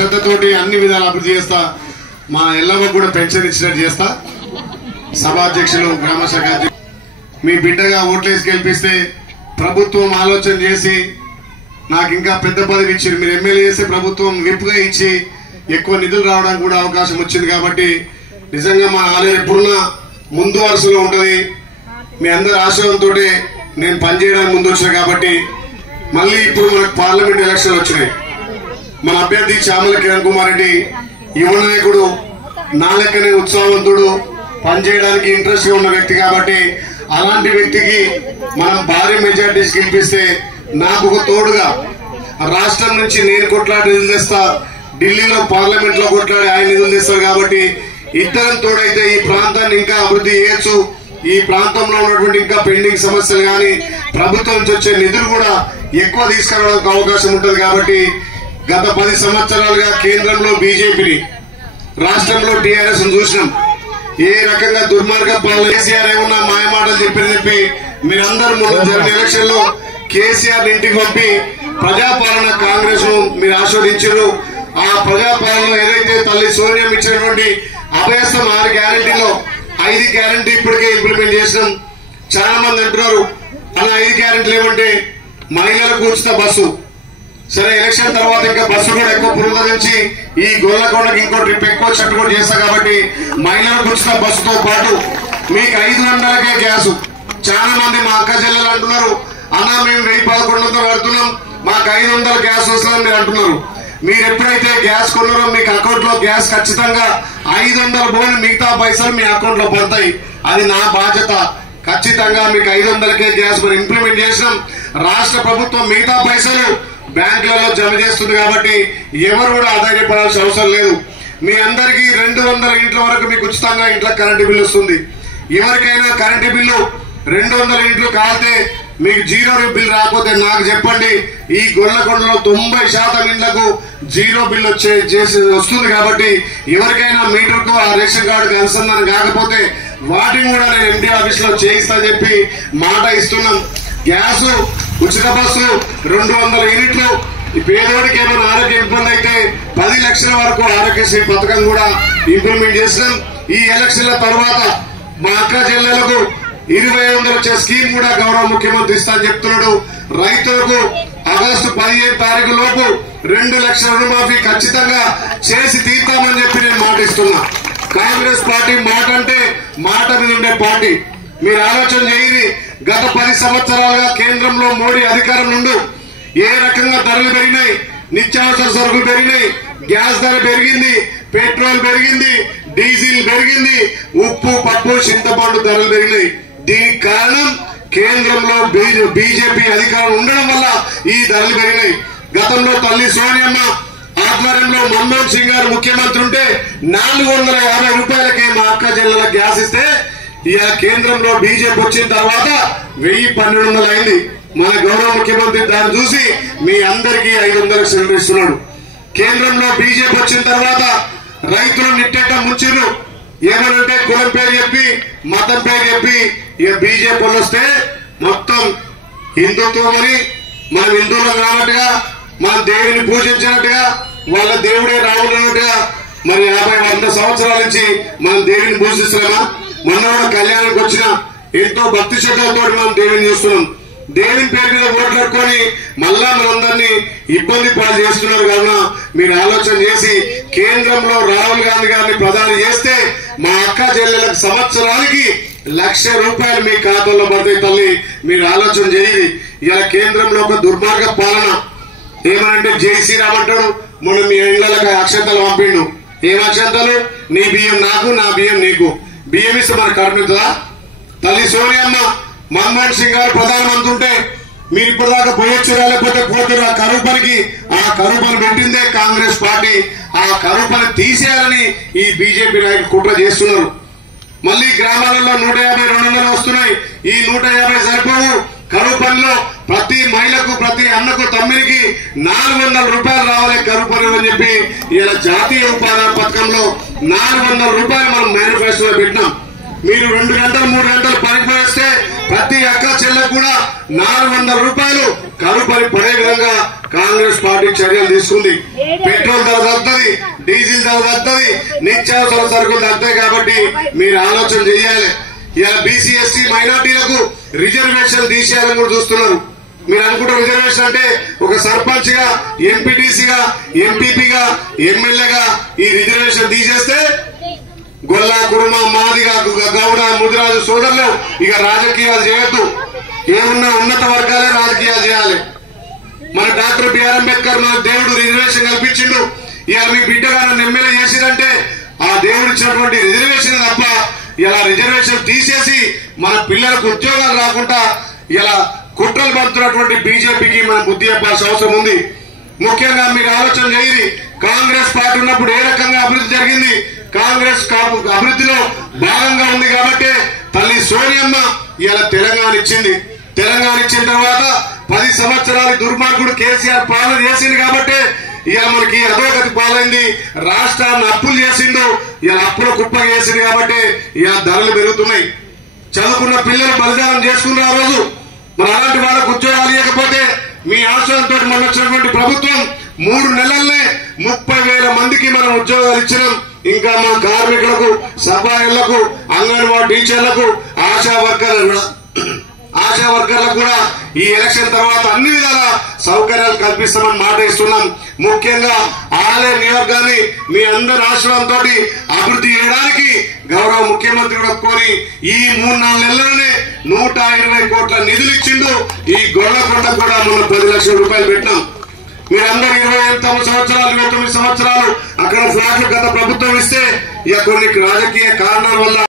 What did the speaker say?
శ్రద్ధతోటి అన్ని విధాలు అభివృద్ధి చేస్తా. మా ఎల్లమ్మ కూడా పెన్షన్ ఇచ్చినట్టు చేస్తా. సభాధ్యక్షులు, గ్రామ శాఖ అధ్యక్షులు, మీ బిడ్డగా ఓట్లేసి గెలిపిస్తే ప్రభుత్వం ఆలోచన చేసి నాకు ఇంకా పెద్ద పదవి ఇచ్చారు. మీరు ఎమ్మెల్యే చేస్తే ప్రభుత్వం విప్పుగా ఇచ్చి ఎక్కువ నిధులు రావడానికి కూడా అవకాశం వచ్చింది. కాబట్టి నిజంగా మా ఆలయం ఎప్పుడున్నా ముందు వరుసలో ఉంటది. మీ అందరి ఆశయంతో నేను పనిచేయడానికి ముందు వచ్చిన కాబట్టి మళ్ళీ ఇప్పుడు మనకు పార్లమెంట్ ఎలక్షన్లు వచ్చినాయి. మన అభ్యర్థి చామల కిరణ్ కుమార్ రెడ్డి యువ నాయకుడు, నా లెక్కనే ఉత్సాహవంతుడు, పనిచేయడానికి ఇంట్రెస్ట్ గా ఉన్న వ్యక్తి. కాబట్టి అలాంటి వ్యక్తికి మనం భారీ మెజార్టీ గెలిపిస్తే నాకు ఒక తోడుగా రాష్ట్రం నుంచి నేను కొట్లాడి నిధులు తెస్తా, ఢిల్లీలో పార్లమెంట్ లో కొట్లాడి ఆయన నిధులు తెస్తారు. కాబట్టి ఇద్దరం తోడైతే ఈ ప్రాంతాన్ని ఇంకా అభివృద్ధి చేయొచ్చు. ఈ ప్రాంతంలో ఉన్నటువంటి ఇంకా పెండింగ్ సమస్యలు గాని ప్రభుత్వం నుంచి వచ్చే నిధులు కూడా ఎక్కువ తీసుకురావడానికి అవకాశం ఉంటుంది. కాబట్టి గత 10 సంవత్సరాలుగా కేంద్రంలో బీజేపీని, రాష్ట్రంలో టీఆర్ఎస్ చూసినాం. ఏ రకంగా దుర్మార్గ పాలన, కేసీఆర్ ఏమన్నా మాయమాటలు చెప్పి మీరందరూ మొన్న జరిగిన ఎలక్షన్ లో కేసీఆర్ ఇంటికి పంపి ప్రజాపాలన కాంగ్రెస్ ను మీరు ఆస్వాదించారు. ఆ ప్రజాపాలనలో ఏదైతే తల్లి సోనియా ఇచ్చినటువంటి అభయస్థం 6 గ్యారంటీలో 5 గ్యారంటీ ఇప్పటికే ఇంప్లిమెంట్ చేసినాం. చాలా మంది అంటున్నారు అలా 5 గ్యారంటీలు ఏమంటే మహిళలకు ఉచిత బస్సు. సరే, ఎలక్షన్ తర్వాత ఇంకా బస్సు కూడా ఎక్కువ పునరుద్ధరించి ఈ గొల్లకొండకి ఇంకో ట్రిప్ ఎక్కువ చెట్టు కూడా చేస్తా. కాబట్టి మహిళలకు ఉచిత బస్సుతో పాటు మీకు 500కే గ్యాస్. చాలా మంది మా అక్క చెల్లెలు అంటున్నారు, అన్నా మేము 1100 పడుతున్నాం, మాకు 500 గ్యాస్ వస్తుందని మీరు అంటున్నారు. మీరు ఎప్పుడైతే గ్యాస్ కొన్నారో మీకు అకౌంట్ లో గ్యాస్ ఖచ్చితంగా 500 పోని మిగతా పైసలు మీ అకౌంట్ లో పడతాయి. అది నా బాధ్యత. ఖచ్చితంగా మీకు 500కే గ్యాస్ మరి ఇంప్లిమెంట్ చేసినాం. రాష్ట్ర ప్రభుత్వం మిగతా పైసలు బ్యాంకులలో జమ చేస్తుంది. కాబట్టి ఎవరు కూడా ఆధారపడాల్సిన అవసరం లేదు. మీ అందరికీ 200 ఇంట్ల వరకు మీకు ఉచితంగా ఇంట్లో కరెంటు బిల్లు వస్తుంది. ఎవరికైనా కరెంటు బిల్లు 200 ఇంట్లు కాలితే మీకు 0 బిల్ రాకపోతే నాకు చెప్పండి. ఈ గొల్లకొండలో 90% ఇండ్లకు 0 బిల్ వస్తుంది. కాబట్టి ఎవరికైనా మీటర్ కు ఆ రేషన్ కార్డుకి అనుసంధానం కాకపోతే వాటిని కూడా నేను ఎండీ ఆఫీస్ లో చేయిస్తా చెప్పి మాట ఇస్తున్నాం. గ్యాస్, ఉచిత బస్సు, 200 యూనిట్లు. ఈ పేదోడికి ఏమైనా ఆరోగ్య ఇబ్బంది అయితే 10 లక్షల వరకు ఆరోగ్యశ్రీ పథకం కూడా ఇంప్లిమెంట్ చేసినాం. ఈ ఎలక్షన్ల తర్వాత మా అక్క జిల్లాలకు 2500 వచ్చే స్కీమ్ కూడా గౌరవ ముఖ్యమంత్రి ఇస్తా అని చెప్తున్నాడు. రైతులకు ఆగస్టు 15 తారీఖు లోపు 2 లక్షల రుణమాఫీ ఖచ్చితంగా చేసి తీర్తామని చెప్పి నేను మాట ఇస్తున్నా. కాంగ్రెస్ పార్టీ మాట అంటే మాట మీద ఉండే పార్టీ. మీరు ఆలోచన చేయండి, గత 10 సంవత్సరాలుగా కేంద్రంలో మోడీ అధికారం నుండి ఏ రకంగా ధరలు పెరిగినాయి, నిత్యావసర సరుకులు పెరిగినాయి, గ్యాస్ ధర పెరిగింది, పెట్రోల్ పెరిగింది, డీజిల్ పెరిగింది, ఉప్పు, పప్పు, చింతపండు ధరలు పెరిగినాయి. దీనికి కారణం కేంద్రంలో బీజేపీ అధికారం ఉండడం వల్ల ఈ ధరలు పెరిగినాయి. గతంలో తల్లి సోనియమ్మ ఆధ్వర్యంలో మన్మోహన్ సింగ్ గారు ముఖ్యమంత్రి ఉంటే 450 రూపాయలకి మా అక్క జిల్లాల గ్యాస్ ఇస్తే ఇలా కేంద్రంలో బీజేపీ వచ్చిన తర్వాత 1200 అయింది. మన గౌరవ ముఖ్యమంత్రి దాన్ని చూసి మీ అందరికీ 500 సిలిండర్ ఇస్తున్నాడు. కేంద్రంలో బీజేపీ వచ్చిన తర్వాత రైతులు నిట్టేట ముంచిరు. ఏమనంటే కులం పేరు చెప్పి, మతం పేరు చెప్పి ఇక బీజేపీ వాళ్ళు వస్తే మొత్తం హిందుత్వం అని, మనం హిందువులం కాబట్టిగా, మనం దేవుని పూజించినట్టుగా, వాళ్ళ దేవుడే రాముడు అన్నట్టుగా మరి 50-100 సంవత్సరాల నుంచి మనం దేవుని పూజిస్తున్నామా? మొన్న కూడా కళ్యాణానికి వచ్చిన ఎంతో భక్తి శ్రద్ధలతో మనం దేవుని చూస్తున్నాం. దేవుని పేరు మీద ఓట్లాడుకొని మళ్ళా మనందరినీ ఇబ్బంది పాలు చేస్తున్నారు. కావున మీరు ఆలోచన చేసి కేంద్రంలో రాహుల్ గాంధీ గారిని ప్రధాని చేస్తే మా అక్క చెల్లెలకు సంవత్సరానికి 1,00,000 రూపాయలు మీ ఖాతాలో పడతాయి. తల్లి, మీరు ఆలోచన చేయండి. ఇలా కేంద్రంలో ఒక దుర్మార్గ పాలన. ఏమనంటే జై శ్రీరామ్ అంటాడు. మొన్న మీ ఇళ్లకు అక్షంతలు పంపిండు. ఏం అక్షంతలు? నీ బియ్యం నాకు, నా బియ్యం నీకు. బియ్యం ఇస్తే మనకు కడుపుతుందా? తల్లి సోనియమ్మ, మన్మోహన్ సింగ్ గారు ప్రధానమంత్రి ఉంటే మీరు ఇప్పటిదాకా పోయొచ్చురా, లేకపోతే పోతురా కరువు పనికి. ఆ కరువు పని పెట్టిందే కాంగ్రెస్ పార్టీ. ఆ కరువు పని తీసేయాలని ఈ బీజేపీ నాయకులు కుట్ర చేస్తున్నారు. మళ్లీ గ్రామాలలో 150-200 వస్తున్నాయి. ఈ 150 సరిపోవు. కరువు పనిలో ప్రతి మహిళకు, ప్రతి అన్నకు, తమ్మినికి 400 రూపాయలు రావాలి కరువు పని అని చెప్పి ఇలా జాతీయ ఉపాధి పథకంలో 400 రూపాయలు మనం మేనిఫెస్టోలో పెట్టినాం. మీరు 2 గంటలు 3 గంటలు పనికి పోయిస్తే ప్రతి అక్క చెల్లెకు కూడా 400 రూపాయలు కడుపని పడే విధంగా కాంగ్రెస్ పార్టీ చర్యలు తీసుకుంది. పెట్రోల్ ధర తగ్గుతుంది, డీజిల్ ధర తగ్గుతుంది, నిత్యావసర సరుకులు తగ్గుతాయి. కాబట్టి మీరు ఆలోచన చేయాలి. ఇలా బీసీ ఎస్సీ మైనార్టీలకు రిజర్వేషన్ తీసేయాలని కూడా చూస్తున్నారు. మీరు అనుకుంటారు రిజర్వేషన్ అంటే ఒక సర్పంచ్ గా, ఎంపీటీసీగా, ఎంపీపీగా, ఎమ్మెల్యేగా ఈ రిజర్వేషన్ తీసేస్తే గొల్ల, కుర్మ, మాదిగ, గౌడ, ముదిరాజు సోదరులు ఇక రాజకీయాలు చేయొద్దు. ఏమున్నా ఉన్నత వర్గాలే రాజకీయాలు చేయాలి. మన డాక్టర్ బిఆర్ అంబేద్కర్ మన దేవుడు రిజర్వేషన్ కల్పించిండు. ఇలా మీ బిడ్డగా నన్ను ఎమ్మెల్యే చేసిరంటే ఆ దేవుడు ఇచ్చినటువంటి రిజర్వేషన్ తప్ప ఇలా రిజర్వేషన్ తీసేసి మన పిల్లలకు ఉద్యోగాలు రాకుండా ఇలా కుట్రలు పడుతున్నటువంటి బీజేపీకి మనం బుద్ధి చెప్పాల్సిన అవసరం ఉంది. ముఖ్యంగా మీరు ఆలోచన చేయండి. కాంగ్రెస్ పార్టీ ఉన్నప్పుడు ఏ రకంగా అభివృద్ధి జరిగింది? కాంగ్రెస్ అభివృద్ధిలో భాగంగా ఉంది కాబట్టి తల్లి సోనియమ్మ ఇలా తెలంగాణ ఇచ్చింది. తెలంగాణ ఇచ్చిన తర్వాత 10 సంవత్సరాలు దుర్మార్గుడు కేసీఆర్ పాలన చేసింది కాబట్టి ఇలా మనకి అధోగతి పాలైంది. రాష్ట్రాన్ని అప్పులు చేసిండు, ఇలా అప్పుల కుప్ప చేసింది కాబట్టి ఇలా ధరలు పెరుగుతున్నాయి. చదువుకున్న పిల్లలు బలిదానం చేసుకున్న ఆ రోజు మరి అలాంటి వాళ్ళకు ఉద్యోగాలు ఇవ్వకపోతే మీ ఆశ్రయంతో మనం వచ్చినటువంటి ప్రభుత్వం 3 నెలల్నే 30,000 మందికి మనం ఉద్యోగాలు ఇచ్చినాం. ఇంకా మన కార్మికులకు, సఫాయిలకు, అంగన్వాడీ టీచర్లకు, ఆశా వర్కర్లకు కూడా ఈ ఎలక్షన్ తర్వాత అన్ని విధాల సౌకర్యాలు కల్పిస్తామని మాట ఇస్తున్నాం. ముఖ్యంగా ఆలయ నియోజకాన్ని మీ అందరి ఆశ్రయంతో అభివృద్ధి చేయడానికి గౌరవ ముఖ్యమంత్రి కూడా కోరి ఈ 3-4 నెలల్లోనే 120 కోట్ల నిధులు ఇచ్చిండు. ఈ గొల్లకొండ కూడా మనం 10 లక్షల రూపాయలు పెట్టినాం. మీరందరూ 29 సంవత్సరాలు 29 సంవత్సరాలు అక్కడ ఫ్లాట్లు గత ప్రభుత్వం ఇస్తే ఇక కొన్ని రాజకీయ కారణాల వల్ల